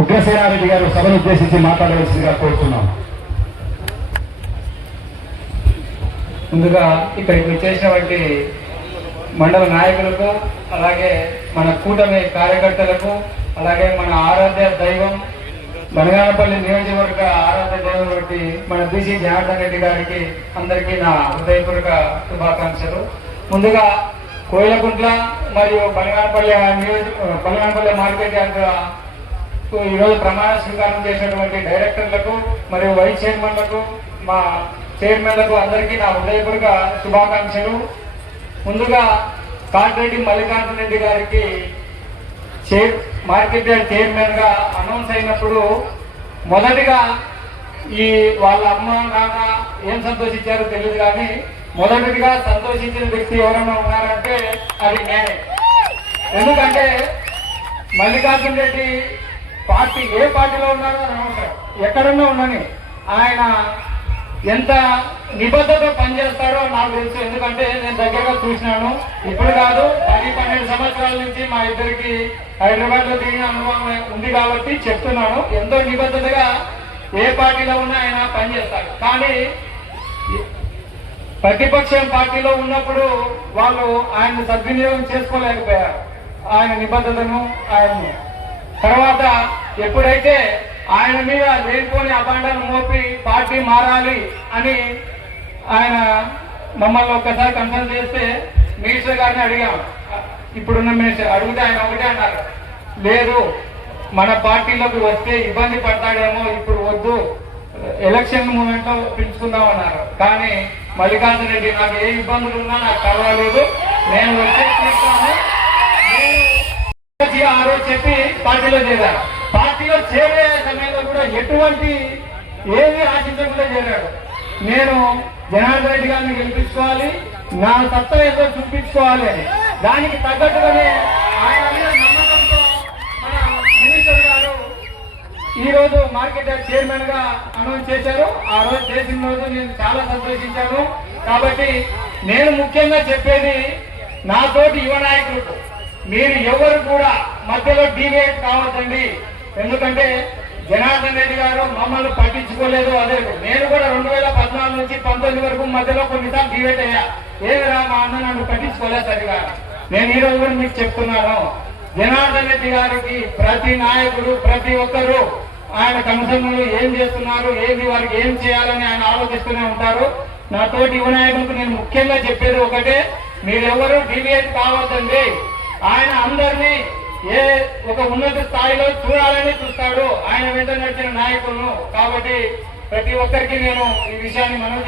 ఉగ్రసేనారెడ్డి గారు సభను ఉద్దేశించి మాట్లాడవలసిందిగా కోరుతున్నాం. ముందుగా ఇక్కడికి చేసినటువంటి మండల నాయకులకు అలాగే మన కూటమి కార్యకర్తలకు అలాగే మన ఆరాధ్య దైవం బనగానపల్లి నియోజకవర్గ ఆరాధ్య దైవం బట్టి మన బీసీ జనార్దన్ రెడ్డి గారికి అందరికీ నా హృదయపూర్వక శుభాకాంక్షలు. ముందుగా కోయిలకుంట్ల మరియు బనగానపల్లి నియోజక బనగానపల్లి మార్కెట్ యార్డ్ ఈరోజు ప్రమాణ స్వీకారం చేసినటువంటి డైరెక్టర్లకు మరియు వైస్ చైర్మన్లకు మా చైర్మన్లకు అందరికీ నా హృదయపూర్వక శుభాకాంక్షలు. ముందుగా కాటిరెడ్డి మల్లికార్జున రెడ్డి గారికి చైర్ మార్కెట్ యార్డ్ చైర్మన్గా అనౌన్స్ అయినప్పుడు మొదటిగా ఈ వాళ్ళ అమ్మ నాన్న ఏం సంతోషించారో తెలియదు కానీ మొదటిగా సంతోషించిన వ్యక్తి ఎవరైనా ఉన్నారంటే అది నేనే. ఎందుకంటే మల్లికార్జున రెడ్డి పార్టీ ఏ పార్టీలో ఉన్నారో అని అనవసరం ఎక్కడున్నా ఉండని ఆయన ఎంత నిబద్ధత పనిచేస్తారో నాకు తెలుసు. ఎందుకంటే నేను దగ్గరగా చూసినాను. ఇప్పుడు కాదు పది పన్నెండు సంవత్సరాల నుంచి మా ఇద్దరికి హైదరాబాద్లో తిరిగిన అనుభవం ఉంది కాబట్టి చెప్తున్నాను. ఎంతో నిబద్ధతగా ఏ పార్టీలో ఉన్నా ఆయన పనిచేస్తారు కానీ ప్రతిపక్షం పార్టీలో ఉన్నప్పుడు వాళ్ళు ఆయన సద్వినియోగం చేసుకోలేకపోయారు. ఆయన నిబద్ధతను ఆయన తర్వాత ఎప్పుడైతే ఆయన మీద లేనిపోని అభాండాలు మోపి పార్టీ మారాలి అని ఆయన మమ్మల్ని ఒక్కసారి కన్సల్ట్ చేస్తే మినిస్టర్ గారిని అడిగాం. ఇప్పుడున్న మినిస్టర్ అడిగితే ఆయన ఒకటే అన్నారు లేదు మన పార్టీలోకి వస్తే ఇబ్బంది పడతాడేమో ఇప్పుడు వద్దు ఎలక్షన్ మూమెంట్లో పిలుచుకుందాం అన్నారు. కానీ మల్లికార్జున రెడ్డి నాకు ఏ ఇబ్బందులు ఉన్నా నాకు పర్వాలేదు నేను వచ్చే తీస్తాను ఆ రోజు చెప్పి పార్టీలో చేరారు. పార్టీలో చేరే సమయంలో కూడా ఎటువంటి ఏమీ ఆశించకుండా చేరాడు. నేను జనార్దన్ రెడ్డి గారిని గెలిపించుకోవాలి నా సత్తా ఏదో చూపించుకోవాలి అని. దానికి తగ్గట్టుగానే ఆయన నమ్మకంతో మన మినిస్టర్ గారు ఈరోజు మార్కెట్ చైర్మన్గా అనౌన్స్ చేశారు. ఆ రోజు చేసిన రోజు నేను చాలా సంతోషించాను. కాబట్టి నేను ముఖ్యంగా చెప్పేది నాతోటి యువ నాయకులకు మీరు ఎవరు కూడా మధ్యలో డివేట్ కావద్దండి. ఎందుకంటే జనార్దన్ రెడ్డి గారు మమ్మల్ని పట్టించుకోలేదు. అదే నేను కూడా రెండు వేల పద్నాలుగు నుంచి పంతొమ్మిది వరకు మధ్యలో కొన్నిసార్లు డివేట్ అయ్యా. ఏమి రా మా అన్న నన్ను పట్టించుకోలేదు సరిగా? నేను ఈ రోజు కూడా మీకు చెప్తున్నాను. జనార్దన్ రెడ్డి గారికి ప్రతి నాయకుడు ప్రతి ఒక్కరు ఆయన కమిషన్లు ఏం చేస్తున్నారు ఏది వారికి ఏం చేయాలని ఆయన ఆలోచిస్తూనే ఉంటారు. నా తోటి యువ నాయకులకు నేను ముఖ్యంగా చెప్పేది ఒకటే మీరెవరు డివియేట్ కావద్దండి. ఆయన అందరినీ ఏ ఒక ఉన్నత స్థాయిలో చూడాలని చూస్తాడు. ఆయన వెంట నడిచిన నాయకులను. కాబట్టి ప్రతి ఒక్కరికి నేను ఈ విషయాన్ని మనం